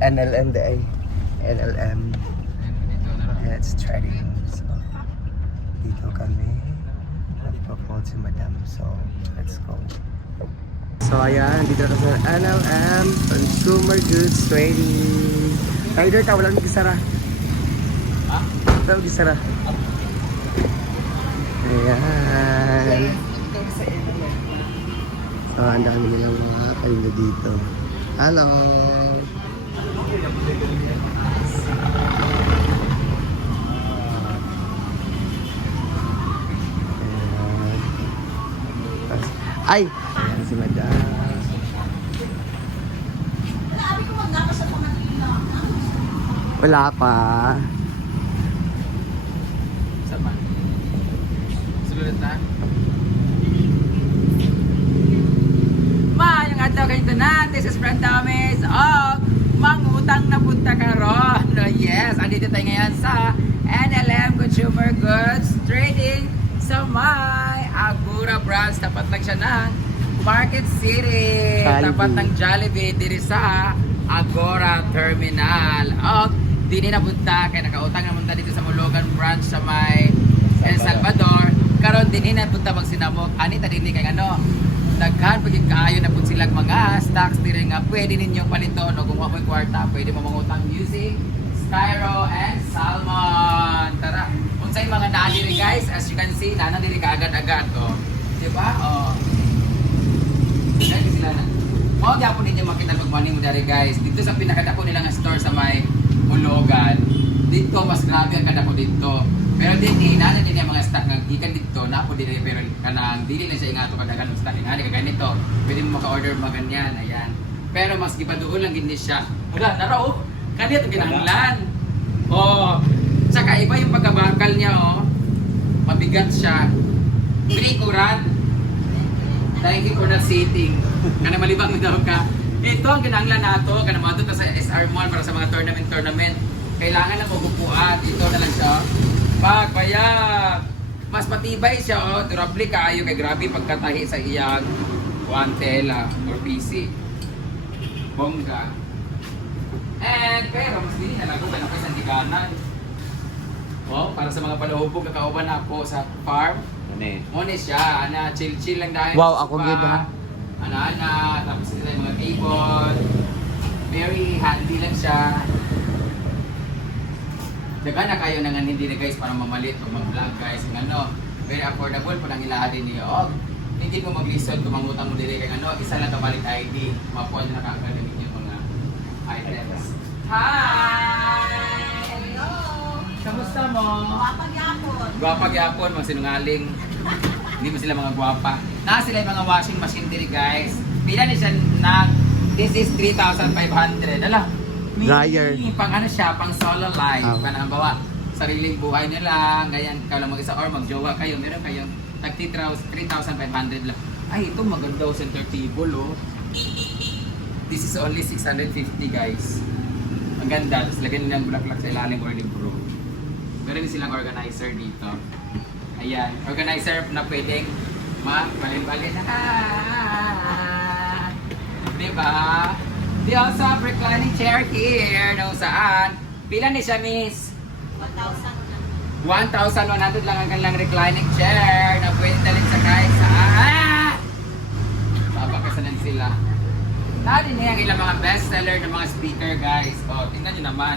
NLM day. NLM. It's trading. So, dito kami. Nagpa-call si Madam. So, let's go. So, ayan. Dito na sa NLM. Consumer Goods Trading. Rider ka, walang gisara. Ha? Walang gisara. Ayan. So, ang dami nilang mga kanila dito. Hello! Ay! Ayan si Madam. Wala pa. Sama. Sulit na? Ma, yung adlaw kayo na. This is Brand Thomas of Mangutang na Punta Karon. No, yes, andito tayo ngayon sa NLM Consumer Goods Trading sa may Agura Branch. Tapat lang siya ng Market City. Jollibee. Tapat ng Jollibee diri sa Agora Terminal. Og dini na punta kay nakautang na punta dito sa Mulugan Branch sa may El Salvador. Karon dinhi na punta magsinamok. Ani ta dinhi kay ano? Daghan pagid kaayo na pud silang mga stocks diri nga pwede ninyong paliton o kung wa mo'y kwarta pwede mo mangutang using Styro and Salmon. Tara, unsay mga naa diri guys, as you can see, nana diri kaagad-agad oh. Di ba? Oh. Dili sila na. Mao gyapon ninyo makita pag money mo diri guys. Dito sa pinakadako nila nga store sa may Mulugan. Dito mas grabe ang kadako dito. Pero din nana din yung mga stock nga gikan dito na po dili pero kanang dili na siya ingato kadagan ng stock ani kag ganito. Pwede mo maka-order mga ganyan, ayan. Pero mas gipaduol lang gini siya. Wala nara oh. Kanito kinahanglan. Oh. Saka iba yung pagkabakal niya oh. Mabigat siya. Pinikuran. Dahil ko na seating. Kana malibang daw ka. Ito ang kinahanglan nato kana mga to sa SR Mall para sa mga tournament. Kailangan na magupuan. Ito na lang siya. Pagbayag. Mas matibay siya oh, durable kaayo kay grabe pagkatahi sa iyang tela or PC. Bongga. And pero mas dili na lang kung ano sa tiganan. Oh, para sa mga palahubog kakauban ako sa farm. Mone siya, ana chill lang dahil. Wow, ako gid ha. Ana, tapos sila yung mga table. Very handy lang siya. Daga na kayo nang hindi na guys para mamalit o mag-vlog guys ng ano. Very affordable po nang ilahatin niyo. Oh, hindi mo mag-listen kung mangutang mo dire kay ano, isa lang kapalit ID. Mapuan na nakakagamit yung mga items. Hi! Hello! Kamusta mo? Gwapag yapon. Gwapag yapon, mga sinungaling. Hindi mo sila mga gwapa. Na sila yung mga washing machine dire guys. Pila ni siya na this is 3,500. Ala. Dryer. Pang ano siya, pang solo life. Oh. Panambawa, sariling buhay nyo lang. Ganyan, ikaw lang mag-isa or magjowa kayo. Meron kayong tag 3,500 lang. Ay, ito maganda o center table oh. This is only 650 guys. Ang ganda. Tapos lagyan nila ang bulaklak sa ilalim or libro. Meron din silang organizer dito. Ayan, organizer na pwedeng balin-balin. Diba? They also have reclining chair here. No, saan? Pila ni siya, miss? 1,000 1,100 lang ang kanilang reclining chair na pwede talin sa kahit saan. Babakasanan sila. Natin niya ang ilang mga bestseller ng mga speaker, guys. O, tingnan nyo naman.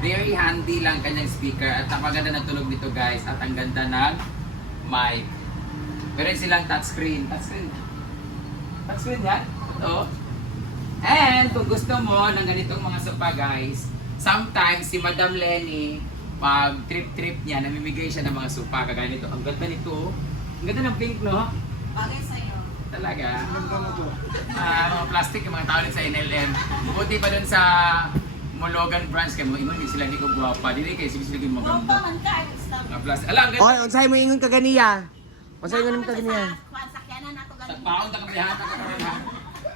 Very handy lang kanyang speaker at napaganda ng tunog nito, guys. At ang ganda ng mic. Meron silang touchscreen. Touchscreen yan? Ito. And kung gusto mo ng ganitong mga sopa guys, sometimes si Madam Lenny, pag trip niya, namimigay siya ng mga sopa kagaya nito. Ang ganda nito. Ang ganda ng pink, no? Bagay sa'yo. Talaga. Mga plastic yung mga tao sa NLM. Buti pa dun sa Mulugan Branch, kaya mo ingon din sila hindi ko guwapa. Dili kayo sige sila yung Gwapa maganda. man ka. Stop. Mga plastic. Ala, ang ganda. Oy, unsay mo ingon ka ganiya? Unsay ingon mo ka ganiya? Sakyanan ako Sa ganun. paon, takapilihan, takapilihan.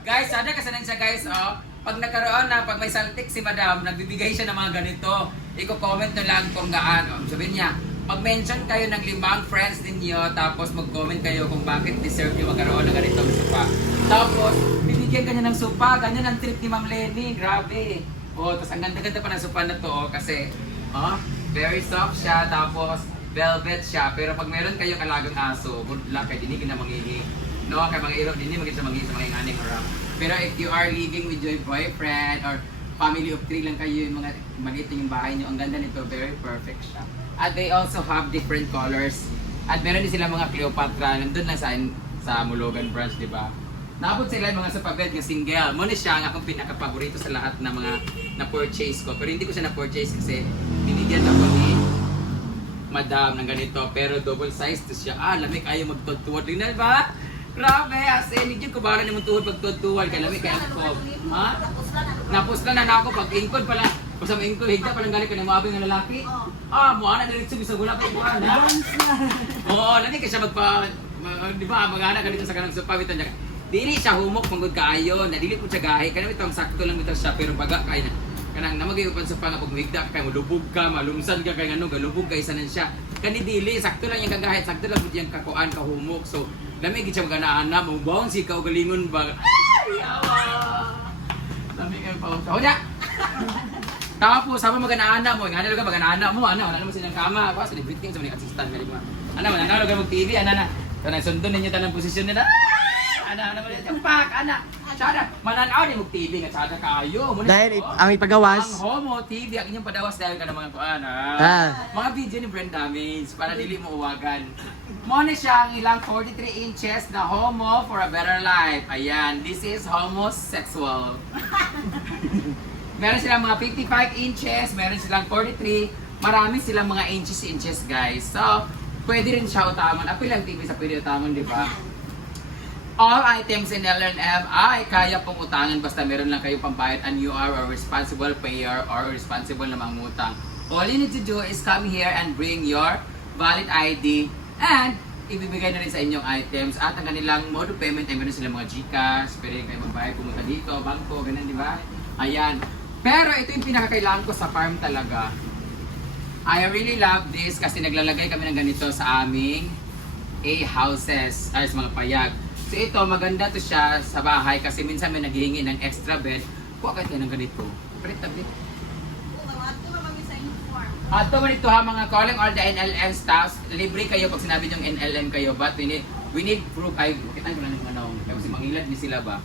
Guys, sana kasanan siya guys, oh. Pag nagkaroon na, pag may saltik si Madam, nagbibigay siya ng mga ganito. Iko-comment nyo lang kung gaano. Sabihin niya, mag-mention kayo ng 5 friends ninyo, tapos mag-comment kayo kung bakit deserve nyo magkaroon ng ganito. Tapos, binigyan ka niya ng sopa. Ganyan ang trip ni Ma'am Lenny. Grabe. Oh, tapos ang ganda-ganda pa ng sopa na to. Kasi, very soft siya. Tapos, velvet siya. Pero pag meron kayong alagang aso, good luck kayo. Hindi ka na mangihi. No, kaya mga iro, hindi magiging sa mga inganing oram. Pero if you are living with your boyfriend or family of 3 lang kayo, yung mga maliit yung bahay niyo, ang ganda nito, very perfect siya. At they also have different colors. At meron din sila mga Cleopatra, nandun lang sa Mulugan branch, di ba? Naabot sila yung mga sa pabed ng single. Muna siya ang akong pinaka-paborito sa lahat ng mga na-purchase ko. Pero hindi ko siya na-purchase kasi binigyan ako ni Madam ng ganito. Pero double size to siya. Lamig ayaw magtutuwad. Tingnan ba? Grabe, as in, hindi ko bala naman tuhod pagtutuwad. Kaya lamig kaya ako. Ha? Napusla na ako pag ingkod pala. Basta ingkod, higda palang galing ka ng mabing ng lalaki. Mukha na diretso sa gula pa yung mukha na. Oo, lamig ka siya di ba, mag-anak ka dito sa kanang supawitan niya. Dili siya humok manggod kaayo, nadili po siya gahi. Kaya itong sakto lang ito siya, pero baga kay na. Kanang namagayupan sa panga pag migda kay mulubog ka, malumsan ka kay ano, galubog kay sanan siya. Kani dili sakto lang yung kagahit, sakto lang pud yung kakuan kahumok. So, lamig gid siya magana-ana, mo bawon si kaugalingon ba. Ay, yawa. Lamig ang pawon. Hoya. Tapos sama magana-ana mo, ngano ka magana-ana mo, wala naman silang kama. Ba, celebrity sa mga assistant kali mo. Manalo ka mag TV, Kanang sundon ninyo tanang posisyon nila. Ana ba yung pak, ana. Sada, mananaw ni mong TV nga sada kayo. Dahil ang ipagawas. Ang Homo TV, ang inyong padawas dahil ka ng mga kuan, mga video ni Brand Damage para dili mo uwagan. Muna siya ang ilang 43 inches na Homo for a better life. Ayan, this is homosexual. Meron silang mga 55 inches, meron silang 43. Marami silang mga inches guys. So, pwede rin siya utangan. Ako lang TV sa pwede utangan, di ba? All items in L&M ay kaya pong utangan basta meron lang kayong pambayad and you are a responsible payer or responsible na mangutang. All you need to do is come here and bring your valid ID and ibibigay na rin sa inyong items at ang kanilang mode of payment ay meron silang mga GCash, pwede kayo magbayad pumunta dito, bangko, ganun, di ba? Ayan. Pero ito yung pinakakailangan ko sa farm talaga. I really love this kasi naglalagay kami ng ganito sa aming houses ay sa mga payag. So ito, maganda to siya sa bahay kasi minsan may naghihingi ng extra bed. Kuha kayo ng ganito. Palit-tabi. Ato man ito ha, mga calling all the NLM staffs. Libre kayo pag sinabi niyong NLM kayo. But we need proof. Ay, kita ko na ng ano. Kasi mangilad ni sila ba?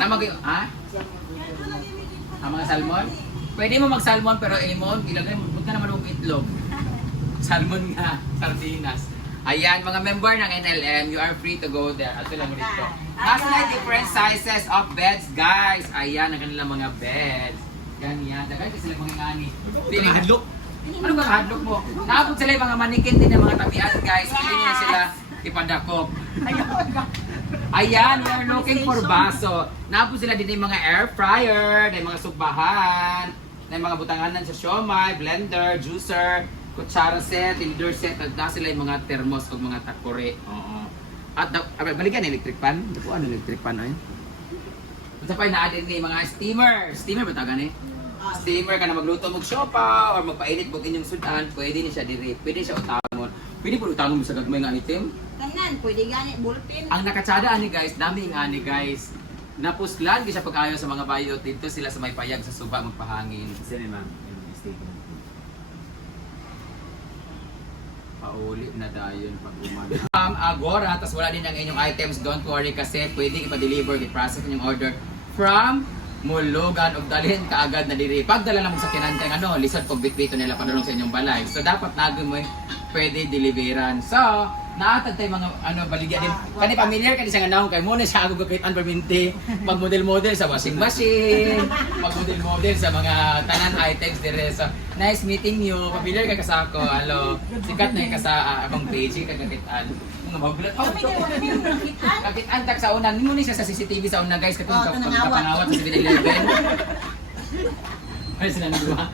Na ha? Ang mga salmon? Pwede mo mag-salmon pero ilmon, ilagay mo. Huwag ka naman huwag itlog. Salmon nga, sardinas. Ayan, mga member ng NLM, you are free to go there. Ato lang mo dito. Has like different sizes of beds, guys. Ayan, ang kanilang mga beds. Yan. Dagay kasi sila mga ngani. Piling hadlok. Ano ba hadlok mo? Naabot sila yung mga manikin din ng mga tabian, guys. Piling na sila ipadakop. Ayan, we are looking for baso. Naabot sila din yung mga air fryer, yung mga subahan, yung mga butanganan sa siomay, blender, juicer, kutsara set, tinidor set, at na sila yung mga thermos o mga takore. Oo. At balikan na electric pan. Ito po, ano electric pan ay? Sa pa na-add ni mga steamer. Steamer ba taga ni? Steamer ka na magluto mong siopa or magpainit mong inyong sudan, pwede ni siya dire. Pwede siya utangon. Pwede po utangon mo sa gagmay nga item. Kanan, pwede gani, bullpen. Ang nakatsada ani guys, dami nga ni guys. Napuslan siya pag-ayo sa mga bayot dito sila sa may payag sa suba magpahangin. Sino ma'am? Paulit na dayon pag umana. Agora, tas wala din ang inyong items, don't worry kasi pwede ipa-deliver, i-process inyong order from Mulugan o dalhin kaagad na diri. Pagdala lang mo sa kinanteng lisod pag bitbito nila padulong sa inyong balay. So dapat nagin mo pwede deliveran. So, naatad tayo mga baligya din. Kani familiar kani sa nganaw kay muna siya ako gagawin permanente. Pag-model sa washing machine, pag-model sa mga tanan items dire. So, nice meeting you. Familiar ka sa ako. Hello. Sikat na ka sa akong page kagakitan. Mga magulat. Kakitan tak sa una. Nimo ni siya sa CCTV sa una guys katong pagkapanawat sa 7-Eleven. Ay sila nagawa.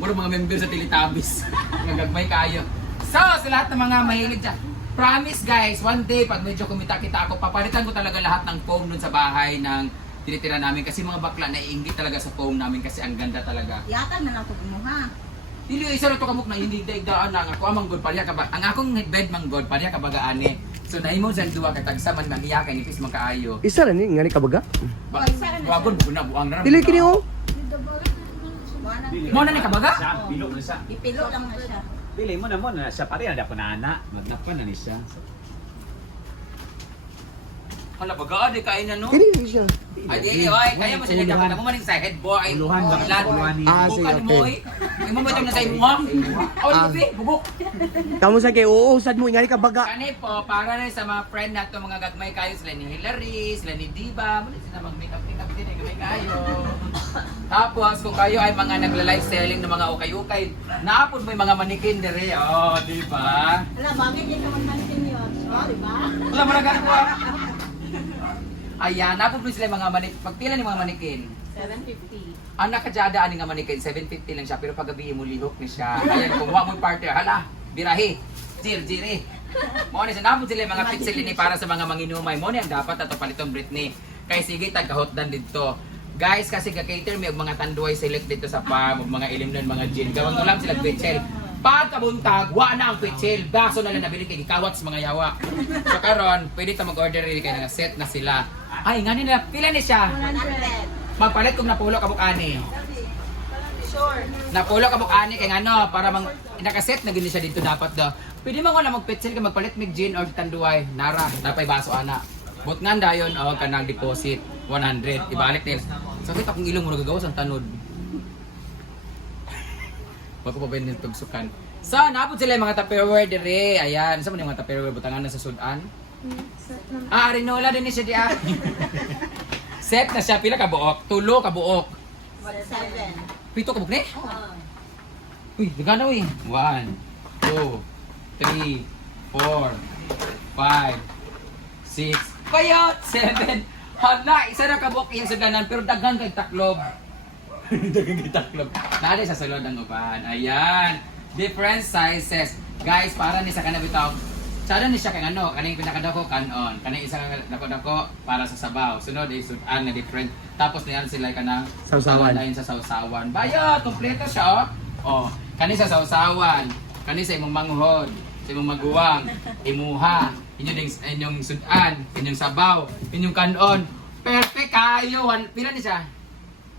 Mga member sa Teletubbies. Mga gagmay kayo. So, sa lahat ng mga mahilig dyan, promise guys, one day pag medyo kumita-kita ako, papalitan ko talaga lahat ng foam nun sa bahay ng tinitira namin kasi mga bakla naiinggit talaga sa foam namin kasi ang ganda talaga. Yatan na lang ito mo ha. Dili isa ra to kamok na hindi daigdaan na ako amang god parya ka ba. Ang akong bed mang god parya ka baga ani. So nahimo sa duwa kay tagsaman maniya kay nipis man kaayo. Isa ra ni ngani kabaga. Wagon buna buang na. Dili kini oh. Mo na ni kabaga? Siya, pilo na siya. Ipilo lang na siya. Dili mo na siya pare na po na ana. Magnapan na ni siya. Hala baga di kain na no. Kini ni siya. Ay di oy, kaya mo sila dapat mo man sa head boy. Uluhan ba? Uluhan ni. Ah, sige, Bukan mo okay. oy. Imo ba na sa imo? Aw di bubuk. Kamo sa kay uusad mo ngani kabaga. Kani po para rin sa mga friend nato mga gagmay kayo sila ni Hilary, sila ni Diva, mo sila mag makeup din ay gamay kayo. Tapos kung kayo ay mga nagla-live selling ng mga ukay-ukay, naapod mo yung mga manikin dire. Oh, di ba? Wala, bakit hindi naman natin yun? Oh, di ba? Wala mo nagagawa. Ayan, naapod mo sila yung mga manikin. Pagpila ni mga manikin? 750. Ang nakadyada ani nga manikin, 750 lang siya, pero pag gabi mo lihok ni siya. Ayan, kung wa mo partner, hala, birahi, jiri. Mo ni sa napod sila yung mga pixel ni para sa mga manginumay. Mo ni ang dapat ato palitong Britney. Kay sige tagkahotdan dito. Guys, kasi ka-cater may mga tanduay select dito sa farm, mga ilimnon, mga gin. Gawang lang sila pitsel. Pagkabuntag, wa na ang pitsel. Baso na lang nabili kay gikawat sa mga yawa. So karon, pwede ta mag-order rin kay nga set na sila. Ay, nga nila, pila ni siya? 100. Magpalit kung napulo ka bukani. Sure. Napulo ka bukani kay ano, para mang nakaset na gini siya dito dapat daw. Pwede mo nga magpitsel ka magpalit mig gin or tanduay. Nara, napay baso ana. But nga dayon, o ka nang deposit 100, ibalik nila. Sakit akong ilong mo nagagawas ang tanod. Bago pa ba yung tugsukan? So, naapod sila yung mga Tupperware dire. Ayan, saan mo yung mga Tupperware? Butangan na sa sudan? Rinola din siya di Set na siya, pila ka buok? Tulo ka buok. 7. Pito ka buok ni? Uy, nagana uy. 1, 2, 3, 4, 5, 6, Payot! 7! Hala! Isa na kabok yung sudanan pero daghan kay taklob. Daghan kay taklob. Nari sa sulod ang upahan. Ayan! Different sizes. Guys, para ni sa kanabitaw. Sada ni siya kay ano, kaning pinakadako kanon. Kaning isa ka dako-dako para sa sabaw. Sunod ay sudan na different. Tapos niyan sila kanang Sausawan. Lain sa sausawan. Bayot! Kompleto siya oh. Oh, kani sa sausawan. Kani sa imong manghod. Sa imong maguwang. Imuha. Inyong sudan, inyong sabaw, inyong kanon. Perfect kayo. Pila ni siya?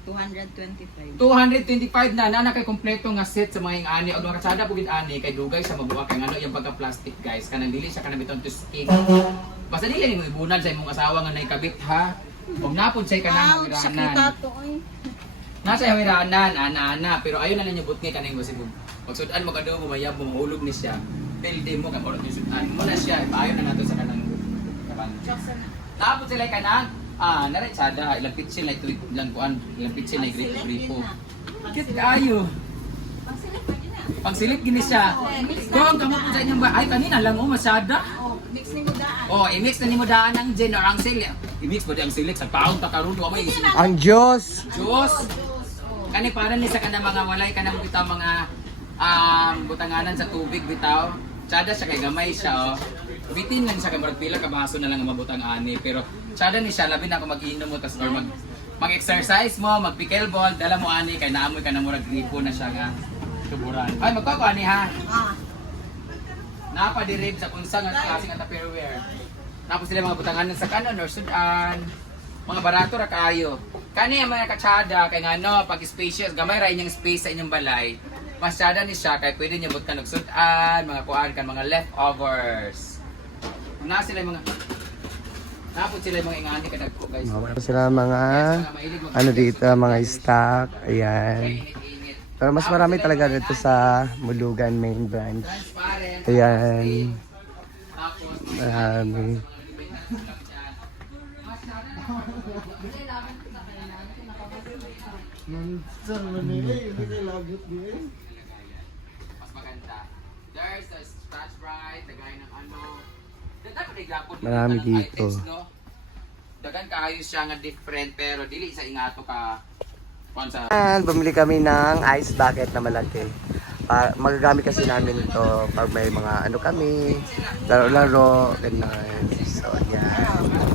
225. 225 na nana kay kompleto nga set sa mga ingani og mga katsada pugid ani kay dugay sa mabuwa kay ngano yung pagka plastic guys kanang dili siya kanang biton to stick. Basta dili mo ibunal sa imong asawa nga naikabit ha. Og napod say kanang hawiranan. Nasa hawiranan ana pero ayon na ninyo butngi kaning basig. Pag sudan mo kado mo mayab mo mahulog ni siya. Pilde mo kag orot ni sudan. Mo na siya ipayon na nato sa kanang kaban. Napod sila kanang nara tsada, ilang pitsil na ito ilang kuan, ilang pitsil na gripo-gripo. Kit kayo. Pagsilip gini siya. Kung kamo po sa inyong ba, ay kanina lang masyada. Oh, mix ni mo daan. Oh, i-mix na nimo daan ang gin or ang silik. I-mix pwede ang silik sa paong takarudo mo yung silik. Ang Diyos. Diyos. Kani para ni sa kanang mga walay kanang bitaw mga butanganan sa tubig bitaw. Tsada siya kay gamay siya oh. Bitin lang siya kay murag pila ka baso na lang ang mabutang ani pero tsada ni siya labi na ako mag-inom mo tas or mag-exercise mo, mag-pickleball, dala mo ani kay naamoy ka na murag gripo na siya nga tuburan. Ay magkako ani ha. Napadirib sa unsa nga klase nga Tupperware. Tapos sila mga butanganan sa kanon or sudan. Mga barato ra kaayo. Kani ang mga katsada kay ngano pag spacious gamay ra inyong space sa inyong balay. Masyada ni siya kay pwede niyo butkan og sudan, mga kuan kan mga leftovers. Na sila yung mga napod sila yung mga ingani kadagko guys. Sila mga ano dito, mga stock. Ayan. Init-init. Pero mas marami talaga dito sa Mulugan main branch. Transparent. Ayan. Tapos Marami. mas maganda. There's a scratch bright, lagay ng ano. Marami dito. Dagan kaayos siya nga different pero dili sa ingato ka. Kuan sa Ayan, bumili kami ng ice bucket na malaki. Magagamit kasi namin ito pag may mga ano kami, laro-laro, ganun. So, yan.